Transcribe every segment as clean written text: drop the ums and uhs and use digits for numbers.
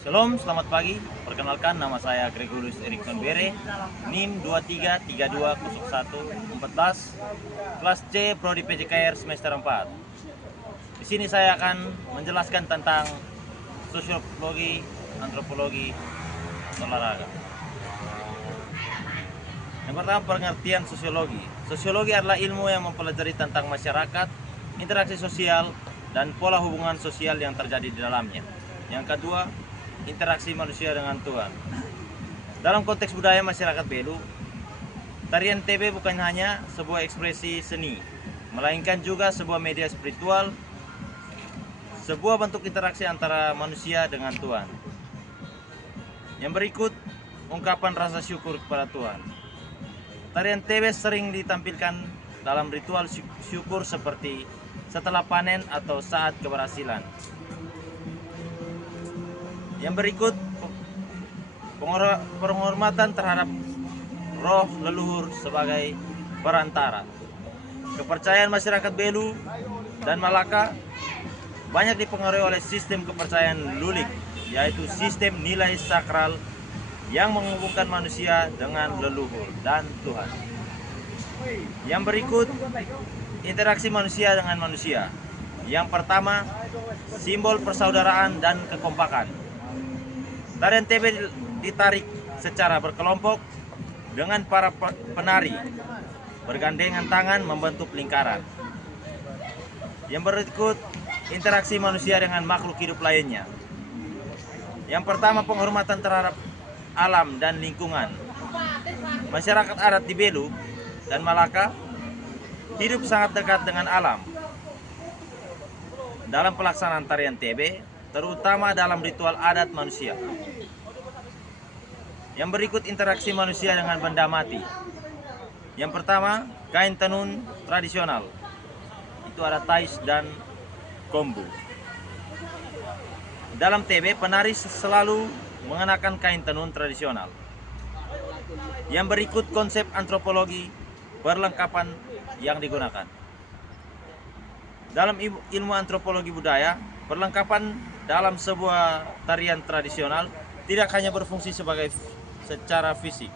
Shalom, selamat pagi. Perkenalkan, nama saya Gregorius Erikson Bere, NIM 23320114, kelas C Prodi PJKR semester 4. Di sini saya akan menjelaskan tentang sosiologi, antropologi, olahraga. Yang pertama, pengertian sosiologi. Sosiologi adalah ilmu yang mempelajari tentang masyarakat, interaksi sosial, dan pola hubungan sosial yang terjadi di dalamnya. Yang kedua, interaksi manusia dengan Tuhan. Dalam konteks budaya masyarakat Belu, tarian TB bukan hanya sebuah ekspresi seni, melainkan juga sebuah media spiritual, sebuah bentuk interaksi antara manusia dengan Tuhan. Yang berikut, ungkapan rasa syukur kepada Tuhan. Tarian TB sering ditampilkan dalam ritual syukur seperti setelah panen atau saat keberhasilan. Yang berikut, penghormatan terhadap roh leluhur sebagai perantara. Kepercayaan masyarakat Belu dan Malaka banyak dipengaruhi oleh sistem kepercayaan Lulik, yaitu sistem nilai sakral yang menghubungkan manusia dengan leluhur dan Tuhan. Yang berikut, interaksi manusia dengan manusia. Yang pertama, simbol persaudaraan dan kekompakan. Tarian TB ditarik secara berkelompok dengan para penari bergandengan tangan membentuk lingkaran. Yang berikut, interaksi manusia dengan makhluk hidup lainnya. Yang pertama, penghormatan terhadap alam dan lingkungan. Masyarakat adat di Belu dan Malaka hidup sangat dekat dengan alam. Dalam pelaksanaan tarian TB, terutama dalam ritual adat manusia. Yang berikut, interaksi manusia dengan benda mati. Yang pertama, kain tenun tradisional. Itu ada tais dan kombu. Dalam TB, penari selalu mengenakan kain tenun tradisional. Yang berikut, konsep antropologi perlengkapan yang digunakan. Dalam ilmu antropologi budaya, perlengkapan dalam sebuah tarian tradisional tidak hanya berfungsi secara fisik,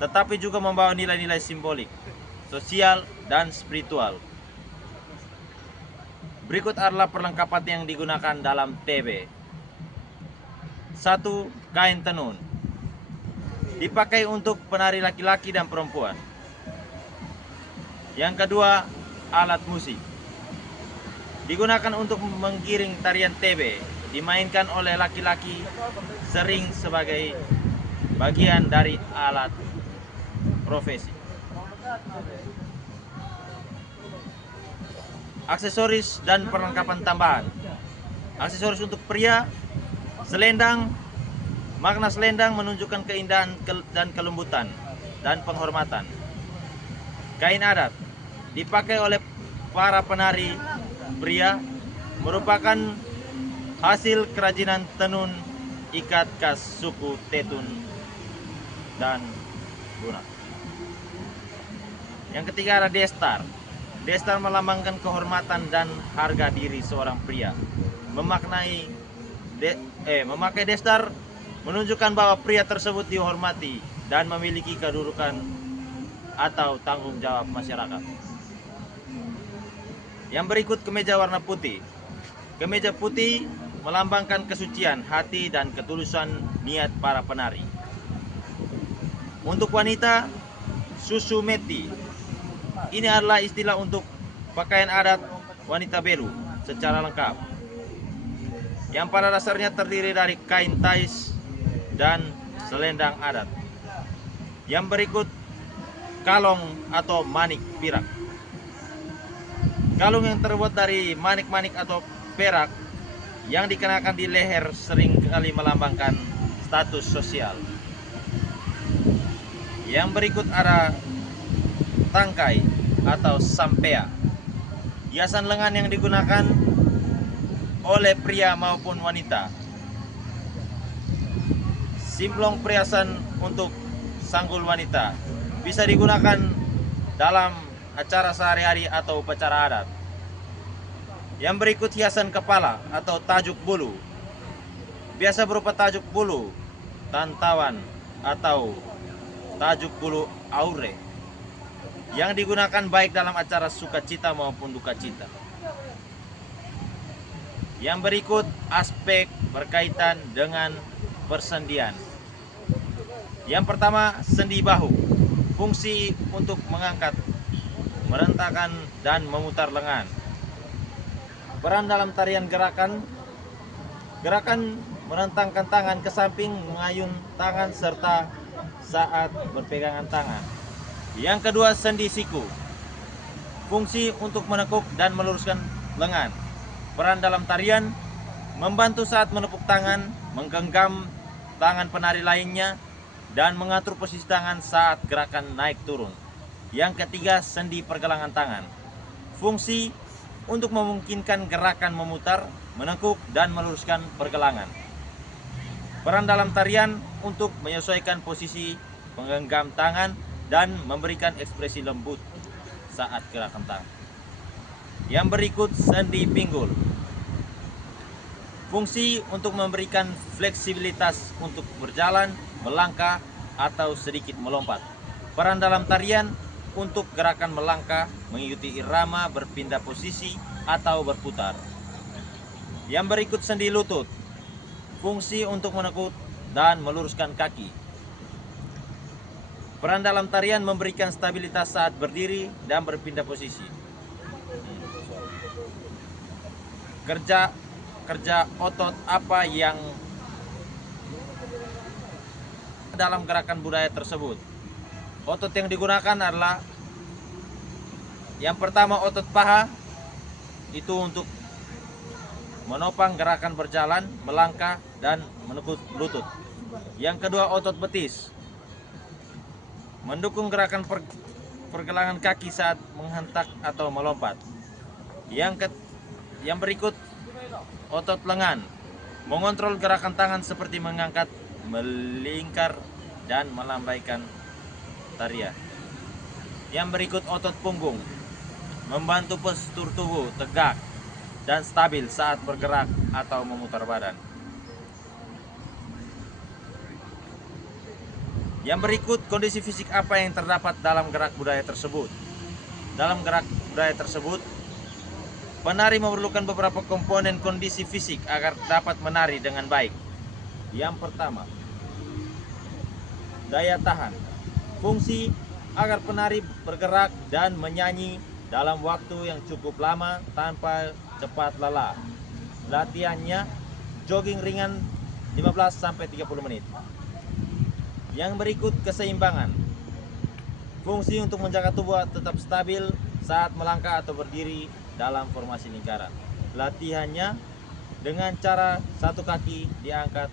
tetapi juga membawa nilai-nilai simbolik, sosial, dan spiritual. Berikut adalah perlengkapan yang digunakan dalam TB. 1. Kain tenun. Dipakai untuk penari laki-laki dan perempuan. Yang kedua, alat musik. Digunakan untuk menggiring tarian TB, dimainkan oleh laki-laki sering sebagai bagian dari alat profesi. Aksesoris dan perlengkapan tambahan. Aksesoris untuk pria, selendang. Makna selendang menunjukkan keindahan dan kelembutan dan penghormatan. Kain adat dipakai oleh para penari pria, merupakan hasil kerajinan tenun ikat khas suku Tetun dan Bunak. Yang ketiga ada destar. Destar melambangkan kehormatan dan harga diri seorang pria. Memakai destar menunjukkan bahwa pria tersebut dihormati dan memiliki kedudukan atau tanggung jawab masyarakat. Yang berikut, kemeja warna putih. Kemeja putih melambangkan kesucian hati dan ketulusan niat para penari. Untuk wanita, susumeti. Ini adalah istilah untuk pakaian adat wanita Belu secara lengkap, yang pada dasarnya terdiri dari kain tais dan selendang adat. Yang berikut, kalong atau manik pirak. Kalung yang terbuat dari manik-manik atau perak yang dikenakan di leher sering kali melambangkan status sosial. Yang berikut ada tangkai atau sampea. Hiasan lengan yang digunakan oleh pria maupun wanita. Simplong perhiasan untuk sanggul wanita bisa digunakan dalam acara sehari-hari atau upacara adat. Yang berikut hiasan kepala atau tajuk bulu. biasa berupa tajuk bulu, tantawan, atau tajuk bulu aure yang digunakan baik dalam acara sukacita maupun duka cita. Yang berikut aspek berkaitan dengan persendian. Yang pertama, sendi bahu. Fungsi untuk mengangkat, merentangkan, dan memutar lengan. Peran dalam tarian gerakan merentangkan tangan ke samping, mengayun tangan, serta saat berpegangan tangan. Yang kedua, sendi siku. Fungsi untuk menekuk dan meluruskan lengan. Peran dalam tarian membantu saat menepuk tangan, menggenggam tangan penari lainnya, dan mengatur posisi tangan saat gerakan naik turun. Yang ketiga, sendi pergelangan tangan. Fungsi untuk memungkinkan gerakan memutar, menekuk, dan meluruskan pergelangan. Peran dalam tarian untuk menyesuaikan posisi menggenggam tangan dan memberikan ekspresi lembut saat gerakan tangan. Yang berikut, sendi pinggul. Fungsi untuk memberikan fleksibilitas untuk berjalan, melangkah, atau sedikit melompat. Peran dalam tarian untuk gerakan melangkah, mengikuti irama, berpindah posisi, atau berputar. Yang berikut, sendi lutut. Fungsi untuk menekuk dan meluruskan kaki. Peran dalam tarian memberikan stabilitas saat berdiri dan berpindah posisi. Kerja otot apa yang dalam gerakan budaya tersebut? Otot yang digunakan adalah yang pertama, otot paha, itu untuk menopang gerakan berjalan, melangkah, dan menekuk lutut. Yang kedua, otot betis, mendukung gerakan pergelangan kaki saat menghentak atau melompat. Yang berikut, otot lengan, mengontrol gerakan tangan seperti mengangkat, melingkar, dan melambaikan tarian. Yang berikut, otot punggung, membantu postur tubuh tegak dan stabil saat bergerak atau memutar badan. Yang berikut, kondisi fisik apa yang terdapat dalam gerak budaya tersebut? Dalam gerak budaya tersebut, penari memerlukan beberapa komponen kondisi fisik agar dapat menari dengan baik. Yang pertama, daya tahan. Fungsi agar penari bergerak dan menyanyi dalam waktu yang cukup lama tanpa cepat lelah. Latihannya jogging ringan 15-30 menit. Yang berikut, keseimbangan. Fungsi untuk menjaga tubuh tetap stabil saat melangkah atau berdiri dalam formasi lingkaran. Latihannya dengan cara satu kaki diangkat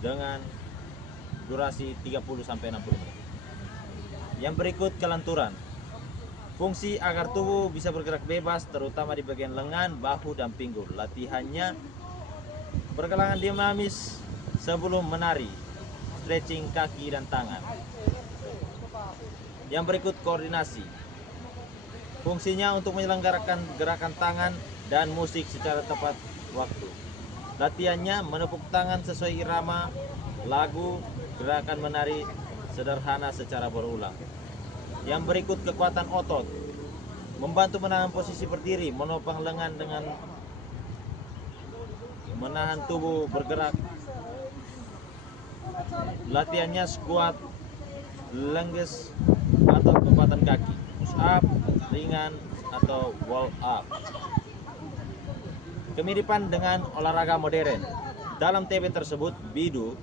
dengan durasi 30-60 menit. Yang berikut, kelenturan. Fungsi agar tubuh bisa bergerak bebas, terutama di bagian lengan, bahu, dan pinggul. Latihannya pergelangan dinamis sebelum menari, stretching kaki dan tangan. Yang berikut, koordinasi. Fungsinya untuk menyelenggarakan gerakan tangan dan musik secara tepat waktu. Latihannya menepuk tangan sesuai irama lagu, gerakan menari sederhana secara berulang. Yang berikut, kekuatan otot, membantu menahan posisi berdiri, menopang lengan dengan menahan tubuh bergerak. Latihannya squat, lunges, atau kekuatan kaki, push up, ringan, atau wall up. Kemiripan dengan olahraga modern. Dalam TB tersebut, Bidu,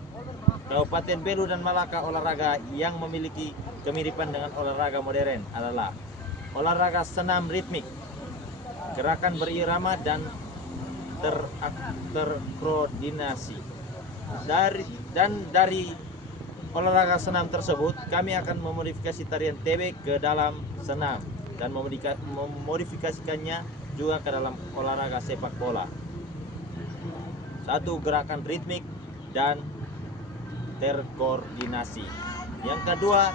Kabupaten Belu, dan Malaka, olahraga yang memiliki kemiripan dengan olahraga modern adalah olahraga senam ritmik, gerakan berirama, dan terkoordinasi. Dari olahraga senam tersebut, kami akan memodifikasi tarian TB ke dalam senam dan memodifikasikannya juga ke dalam olahraga sepak bola. Satu, gerakan ritmik dan terkoordinasi. Yang kedua,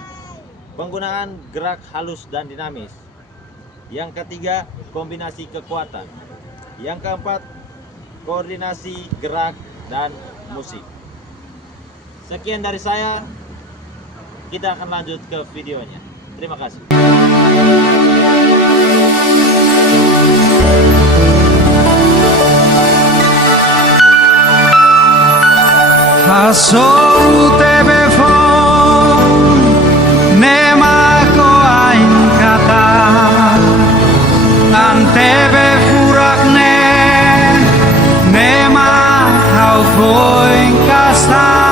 penggunaan gerak halus dan dinamis. Yang ketiga, kombinasi kekuatan. Yang keempat, koordinasi gerak dan musik. Sekian dari saya, kita akan lanjut ke videonya. Terima kasih. Hasoru telefon nema ko ain kata an tebe furak nema hau foi kastai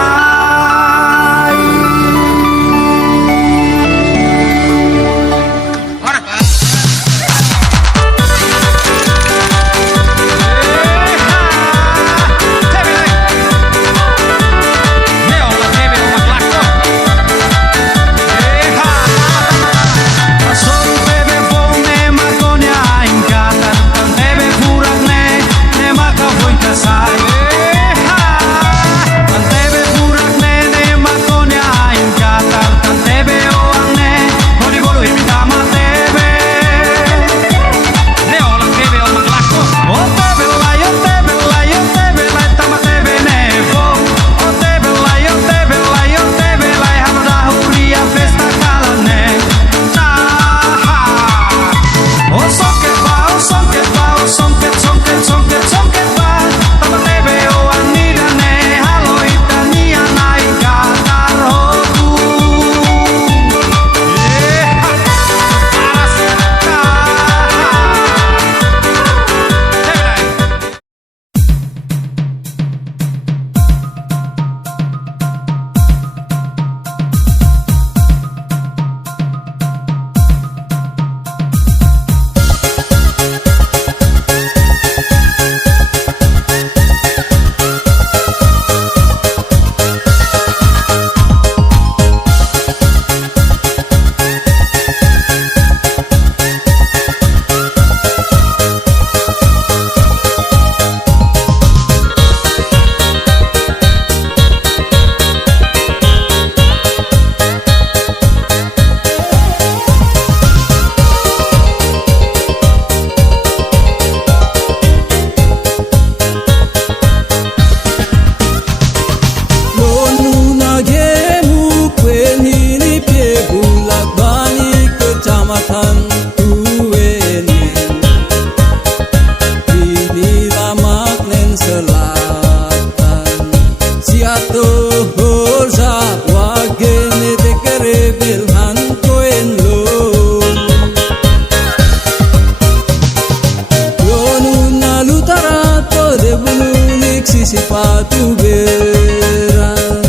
Sepatu beran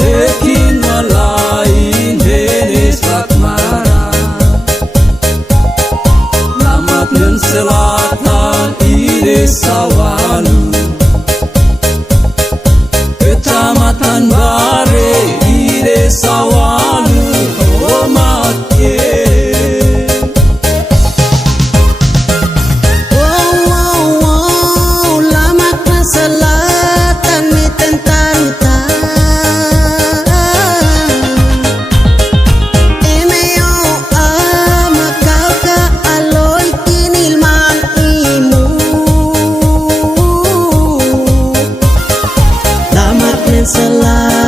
ekin walain henes lakmara lamat dan selatan ide sawalu kecamatan Bare ide sawalu omat Selatan